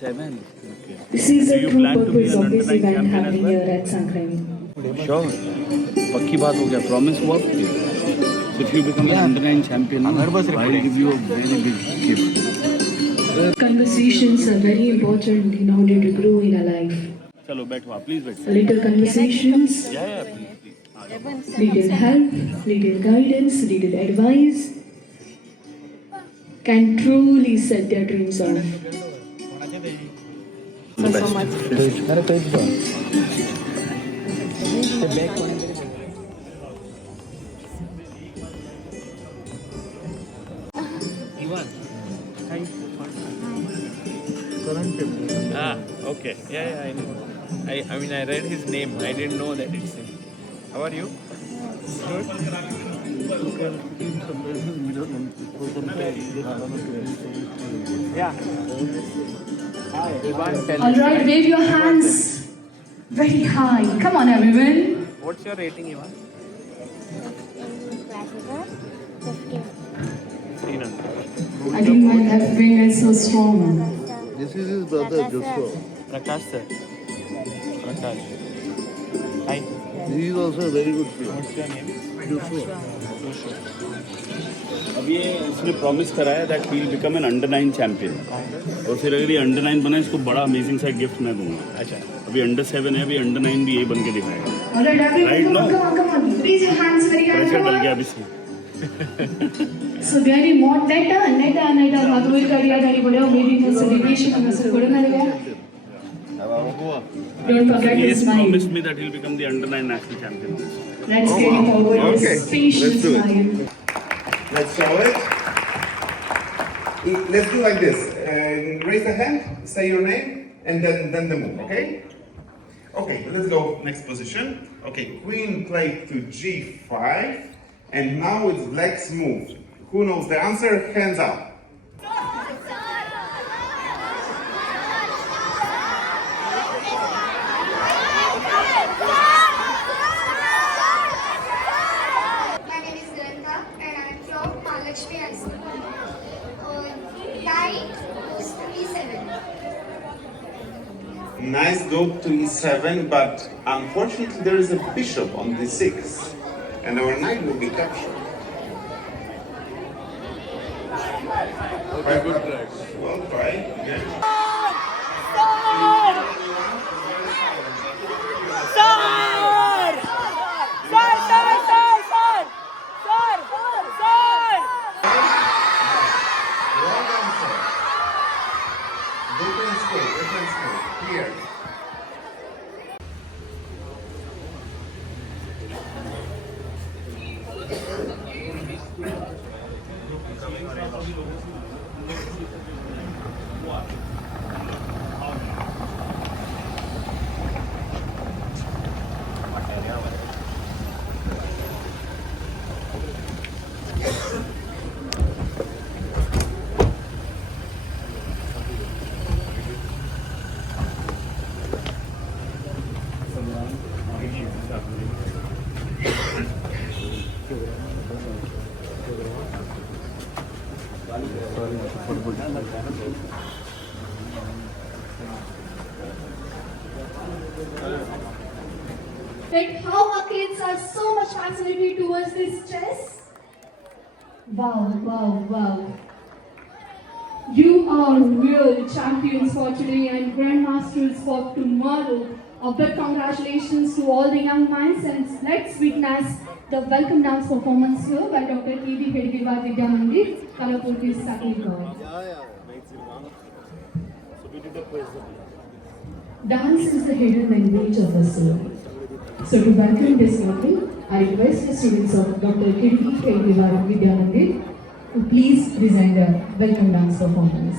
7. Okay. This is Do the you true plan to be purpose an of this under 9 event champion as happening well? here at Sankrani. Sure. पक्की बात हो गया. Promise हुआ फिर. So if you become an under 9 champion, I'll give you a very big gift. Conversations are very important in order to grow in our life. चलो बैठो आप. Please बैठो. Little conversations, Yeah, please. little help, little guidance, little advice can truly set their dreams off. The best. Okay. Yeah, I know. I mean, I read his name. I didn't know that it's him. How are you? Good. Yeah. Hi. Alright, wave your hands very high. Come on, everyone. What's your rating, Ivan? In classical, 15. 300. I think my left wing is so strong. This is his brother, Joshua. Prakash sir. Prakash. Hi. He is also a very good player. What's your name? Joshua. अब ये इसने promise करा है that he will become an under 9 champion. और फिर अगर ये under 9 बना इसको बड़ा अमेजिंग सा गिफ्ट मैं दूंगा. अच्छा. अभी अंडर 7 है, अभी अंडर 9 भी यही बन के दिखाएगा. Alright, everyone, Right, come on, no? come on, come on. Raise your hands very high. Pressure Come डल on. गया अब इसमें. So very more neta Madhuri Kariya Dari Bodo, maybe no celebration and so good another. Don't forget He to has smile. promised me that he'll become the under 9 national champion. Let's get him forward with Okay, a spacious let's do it. smile. Let's show it. Let's do like this. Raise the hand, say your name, and then the move, okay? Okay, let's go next position. Okay, queen played to g5, and now it's black's move. Who knows the answer? Hands up. My name is Grantha and I am from Mahalakshmi High School. Knight goes to E7. Nice go to e7, but unfortunately there is a bishop on d6, and our knight will be captured. Okay, good try. Well, try again. Wrong answer. Different school. Here. Like how our kids are so much fascinated towards this chess. Wow, wow, wow. You are real champions for today and grandmasters for tomorrow. A big congratulations to all the young minds and let's witness the welcome dance performance here by Dr. K.D. Khedgewar Vidya Mandir, Kalapurti Sakilgaon. Dance is the hidden language of the soul. So to welcome this evening, I request the students of Dr. K.D. Khedgewar Vidya Mandir to please present the welcome dance performance.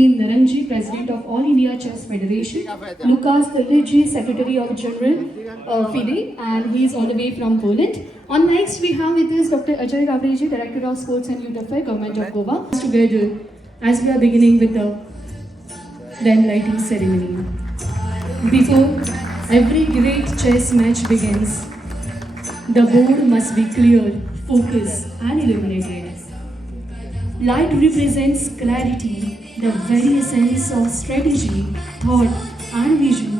Naranji, President of All India Chess Federation, Lucas Taliji, Secretary of General FIDE, and he is all the way from Poland. On next, we have with us Dr. Ajay Gavreji, Director of Sports and Youth Affairs, Government of Goa. Together, as we are beginning with the then lighting ceremony. Before every great chess match begins, the board must be clear, focused, and illuminated. Light represents clarity, the very essence of strategy, thought, and vision.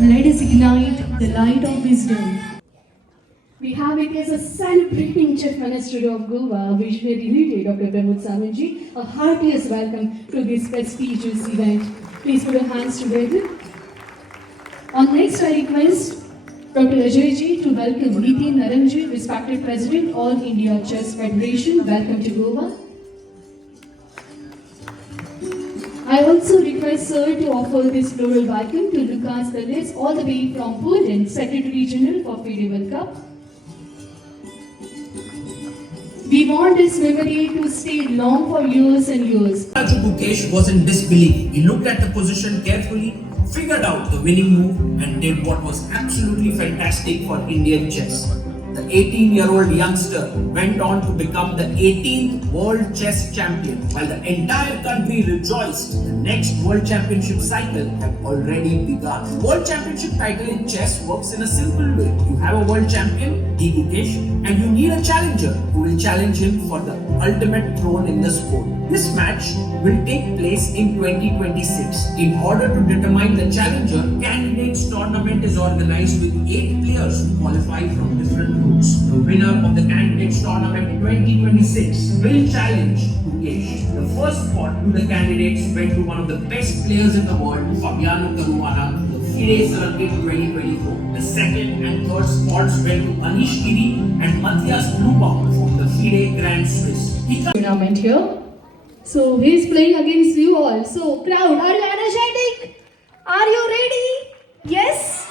Let us ignite the light of wisdom. We have it as a celebrating Chief Minister of Goa, visionary leader Dr. Pramod Sawantji. A heartiest welcome to this prestigious event. Please put your hands together. On next, I request Dr. Ajay Ji to welcome Nitin Naranji, respected President, All India Chess Federation. Welcome to Goa. I also request Sir to offer this floral welcome to Lucas Dalles, all the way from Poland, Secretary General for FIDE World Cup. We want this memory to stay long for years and years. Gukesh was in disbelief. He looked at the position carefully, figured out the winning move, and did what was absolutely fantastic for Indian chess. The 18-year-old youngster went on to become the 18th World Chess Champion. While the entire country rejoiced, the next World Championship cycle had already begun. World Championship title in chess works in a simple way. You have a world champion, D. Gukesh, and you need a challenger who will challenge him for the ultimate throne in the sport. This match will take place in 2026. In order to determine the challenger, candidates tournament is organized with 8 players who qualify from different groups. The winner of the candidates tournament 2026 will challenge Gukesh. The first spot to the candidates went to one of the best players in the world, Fabiano Caruana, the FIDE Circuit 2024. The second and third spots went to Anish Giri and Matthias Blumbaum from the FIDE Grand Swiss. Tournament here. So he is playing against you all. So crowd, are you energetic? Are you ready? Yes?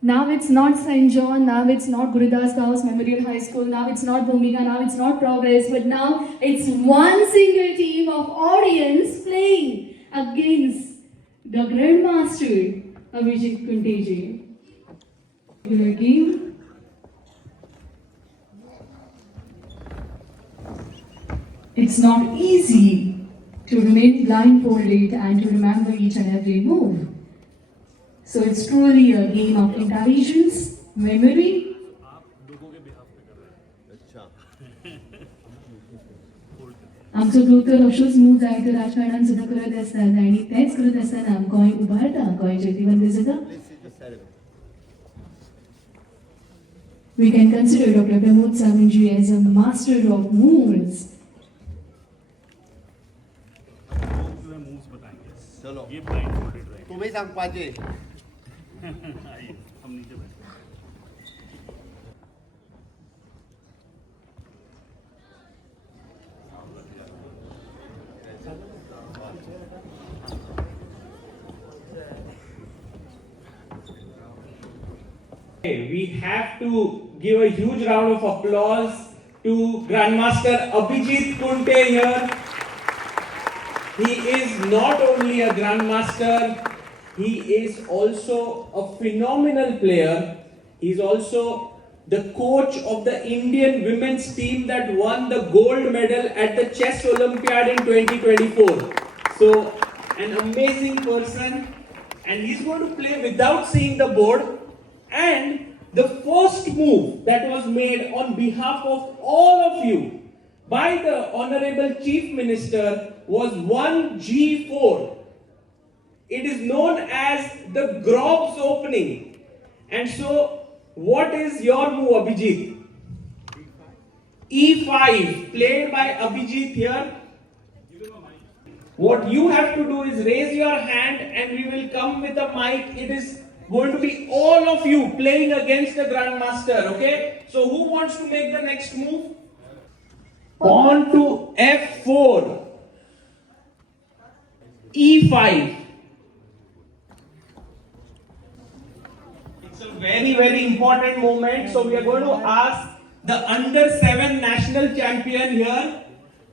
Now it's not St. John, now it's not Gurudas Gauss Memorial High School, now it's not Bhumika, now it's not Progress, but now it's one single team of audience playing against the Grandmaster Abhijit Kunteji. Your game. It's not easy to remain blindfolded and to remember each and every move. So it's truly a game of intelligence, memory. आमचो group तर अशोच move जायत्यो राजकारणान सुद्दां करत आसतात आनी तेंच करत आसतना गोंय उबारता गोंय जैतिवंत जाता. We can consider Dr. Pramod Sawantji as a master of moves. चलो तुम्ही सांग पाहिजे हम नीचे बैठे. We have to give a huge round of applause to Grandmaster Abhijit Kunte here. He is not only a Grandmaster, he is also a phenomenal player. He is also the coach of the Indian women's team that won the gold medal at the Chess Olympiad in 2024. So, an amazing person, and he's going to play without seeing the board. And the first move that was made on behalf of all of you by the Honorable Chief Minister was 1G4. It is known as the Grob's opening. And so, what is your move, Abhijit? E5, played by Abhijit here. What you have to do is raise your hand and we will come with a mic. It is going to be all of you playing against the Grandmaster, okay? So who wants to make the next move? Pawn to F4. E5. It's a very, very important moment. So we are going to ask the under-7 national champion here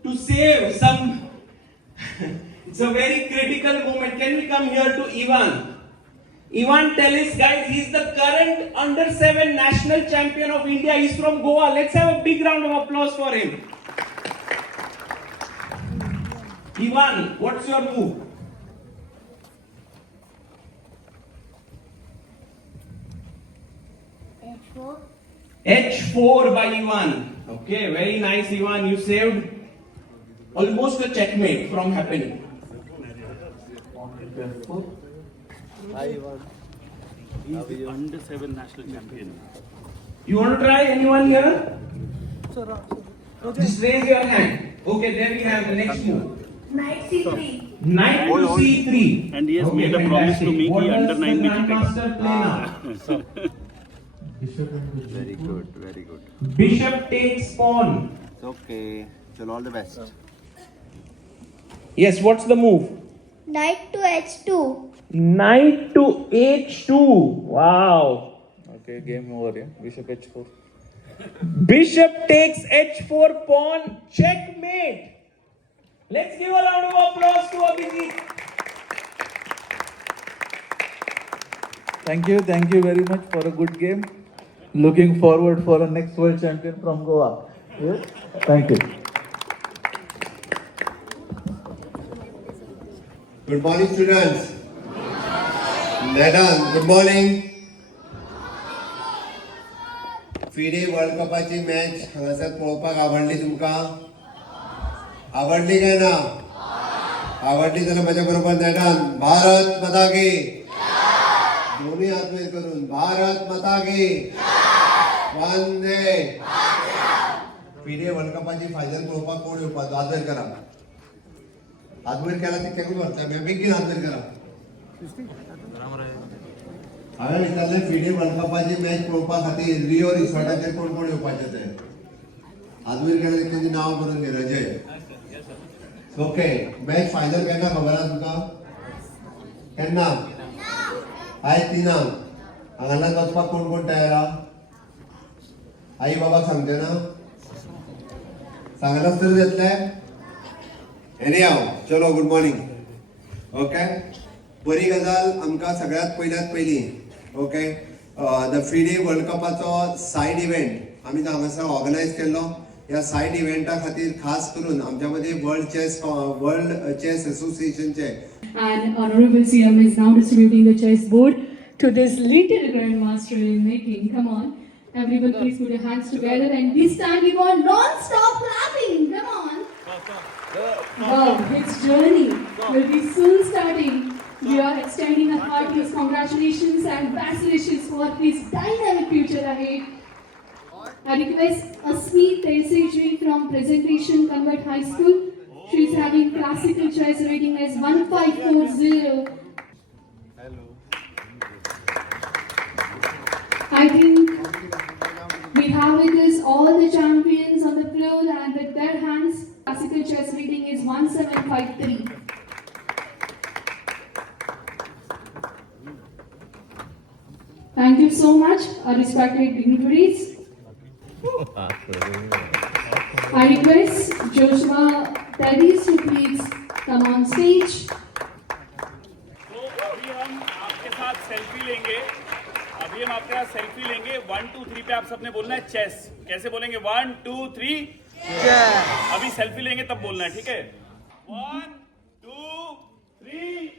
to save some. It's a very critical moment. Can we come here to Ivan? Ivan Telis, guys, he's the current under-7 national champion of India. He's from Goa. Let's have a big round of applause for him. Ivan, what's your move? H4. H4 by Ivan. Okay, very nice, Ivan. You saved almost a checkmate from happening. He's the under-7 national champion. You want to try? Anyone here? Just raise your hand. Okay, there we have the next move. Knight C3. Knight to C3. And he has made a promise to me What कि does under the 9 में Grandmaster play now? Very good, very good. Bishop takes pawn. It's okay. Chalo, all the best. Yes, what's the move? Knight to H2. Knight to H2. Wow. Okay, game over. Yeah? Bishop H4. Bishop takes H4 pawn. Checkmate. Let's give a round of applause to Abhijit. Thank you very much for a good game. Looking forward for a next world champion from Goa. Yes? Thank you. Good morning, students. Madam, good morning. FIDE world कपाची match हांगासर पळोवपाक आवडली तुमकां? आवडली काय ना? आवडली जाल्यार म्हज्या बरोबर नेटान भारत माता की दोन्ही हात वयर करून भारत माता की वंदे FIDE वर्ल्ड कपाची फायनल पळोवपाक कोण येवपाचो? हात वयर करा. हात वयर केला ती तेंकूच व्हरता. बेगीन हात वयर करा. हांवें विचारलें FIDE वर्ल्ड कपाची मॅच पळोवपा खातीर रियो रिसॉर्टाचेर कोण कोण येवपाचें ते. हात वयर केल्यार तेंचें नांव बरोवन घे. रजय. ओके, मॅच फायनल केन्ना खबर आसा तुका? केन्ना? आयज 3 हांगांतल्यान वचपाक कोण कोण तयार आहा? आई बाबाक सांगचे ना? सांगलास तर येतले? एनीहाव, चलो गुड मॉर्निंग. ओके, बरी गजाल आमकां सगळ्यात पयली ओके द FIDE वर्ल्ड कपाचो सायड इव्हेंट आमी हांगासर ऑर्गनायज केल्लो. ह्या सायड इव्हेंटा खातीर खास करून आमच्या मदीं वर्ल्ड चेस असोसिएशनचे And Honorable CM is now distributing the chessboard to this little grandmaster in making. Come on, everyone, please put your hands together, and this time we want non-stop clapping. Come on. Wow, its journey will be soon starting. We are extending our heartiest congratulations and best wishes for this dynamic future ahead. I request Asmi Terseji from Presentation Convert High School. She is having classical chess rating as 1540. I think we have with us all the champions on the floor, and with their hands, classical chess rating is 1753. Thank you so much, our respected dignitaries. I request Joshua Telis to please come on stage. तो अभी हम आपके साथ selfie लेंगे. 1 2 3 पे आप सबने बोलना है चेस. कैसे बोलेंगे? 1 2 3 चेस. अभी सेल्फी लेंगे तब बोलना है, ठीक है? 1 2 3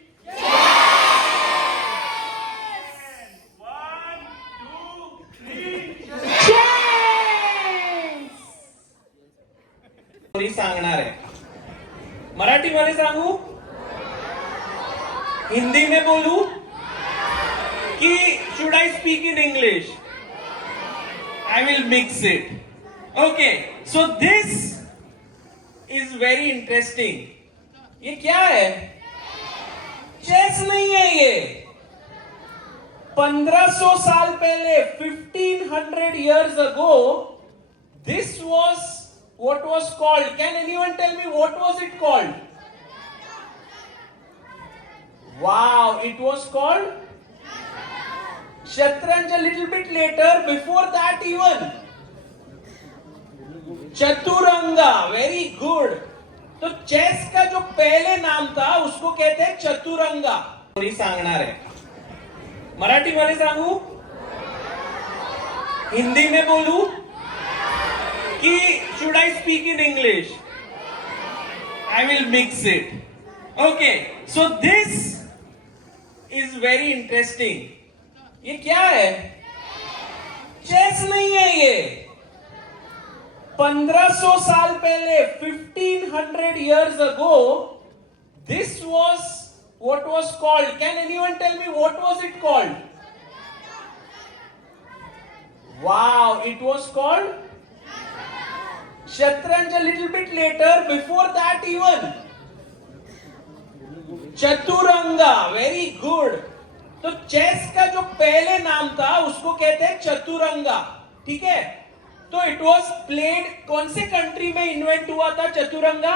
सांगणार आहे. मराठीमध्ये सांगू? हिंदी में बोलू कि should I speak in English? I will mix it. Okay, so this is very interesting. ये क्या है? चेस नहीं है ये. 1500 साल पहले, 1500 years ago, this was what was called. Can anyone tell me what was it called? Wow, it was called Shatranj. A little bit later, before that even, Chaturanga. Very good. तो chess का जो पहले नाम था उसको कहते हैं चतुरंगा. सांगणार है. मराठीमध्ये सांगू, हिंदी में बोलू की should I speak in English? I will mix it. Okay, so this is very interesting. ये क्या है? चेस नहीं है ये. 1500 साल पहले, 1500 years ago, this was what was called. Can anyone tell me what was it called? Wow, it was called Shatranj. A little bit later, before that even, Chaturanga. Very good. तो chess का जो पहले नाम था उसको कहते हैं चतुरंगा. ठीक है? तो इट वॉज प्लेड, कौन से कंट्री में इन्वेंट हुआ था Chaturanga?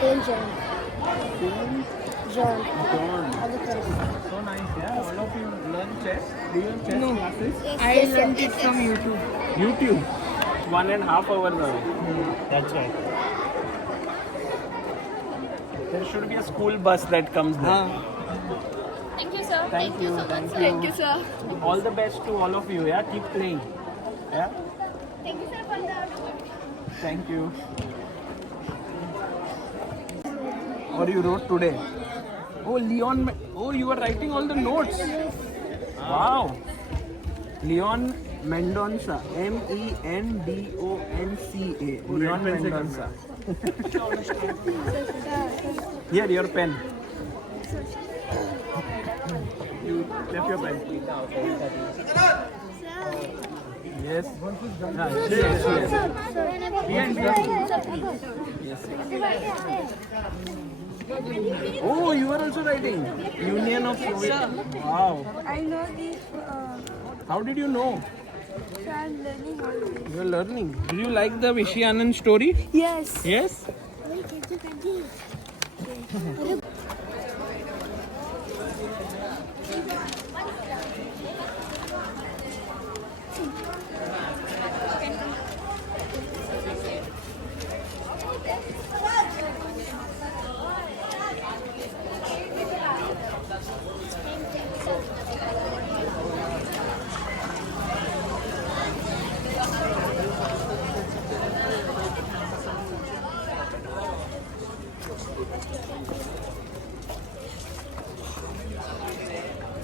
Saint John. John. So nice, yeah. All of you learn chess. Do you have chess classes? I learned it from YouTube. YouTube. 1.5 hours away. That's right. There should be a school bus that comes there. Thank you, sir. Thank you. Thank you. Thank you, sir. All the best to all of you. Yeah, keep playing. Yeah. Thank you, sir, for the Thank you. What you wrote today? Oh, Leon. Oh, you were writing all the notes. Wow. Leon Mendonca. Mendonca. Leon Mendonca. Here, your pen. You left your pen. Yes. Yes. Oh, you are also writing. Union of Soviet. Wow. I know this. How did you know? I'm learning all this. You are learning. Do you like the Vishy Anand story? Yes. Yes.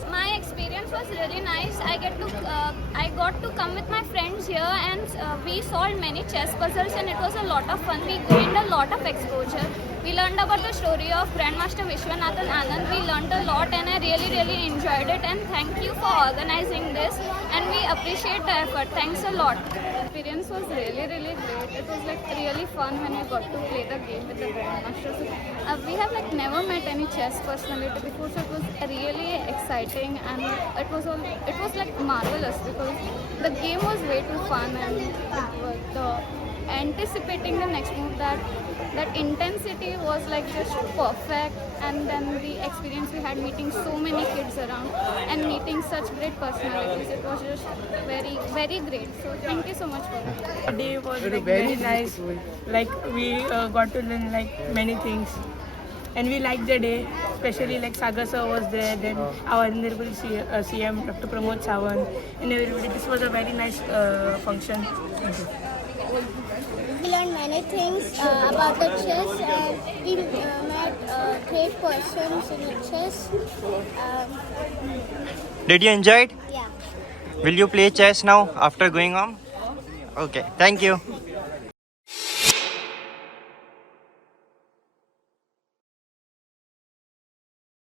My experience was really nice. I got to come with my friends here, and we solved many chess puzzles, and it was a lot of fun. We gained a lot of exposure. We learned about the story of Grandmaster Vishwanathan Anand. We learned a lot, and I really enjoyed it. And thank you for organizing this, and we appreciate the effort. Thanks a lot. The experience was really great. It was like really fun when we got to play the game with the Grandmaster. So, we have like never met any chess personality before, so it was really exciting, and it was like marvelous because the game was way too fun, and the anticipating the next move, that intensity was like just perfect. And then the experience we had meeting so many kids around and meeting such great personalities, it was just very great. So thank you so much for that. The day was like very nice. Like we got to learn like many things, and we liked the day. Especially like Sagar sir was there, then our honorable CM Dr. Pramod Sawant, and everybody. This was a very nice function. Thank you. We learned many things about the chess, and we met great persons in the chess. Did you enjoy it? Yeah. Will you play chess now after going home? Okay, thank you.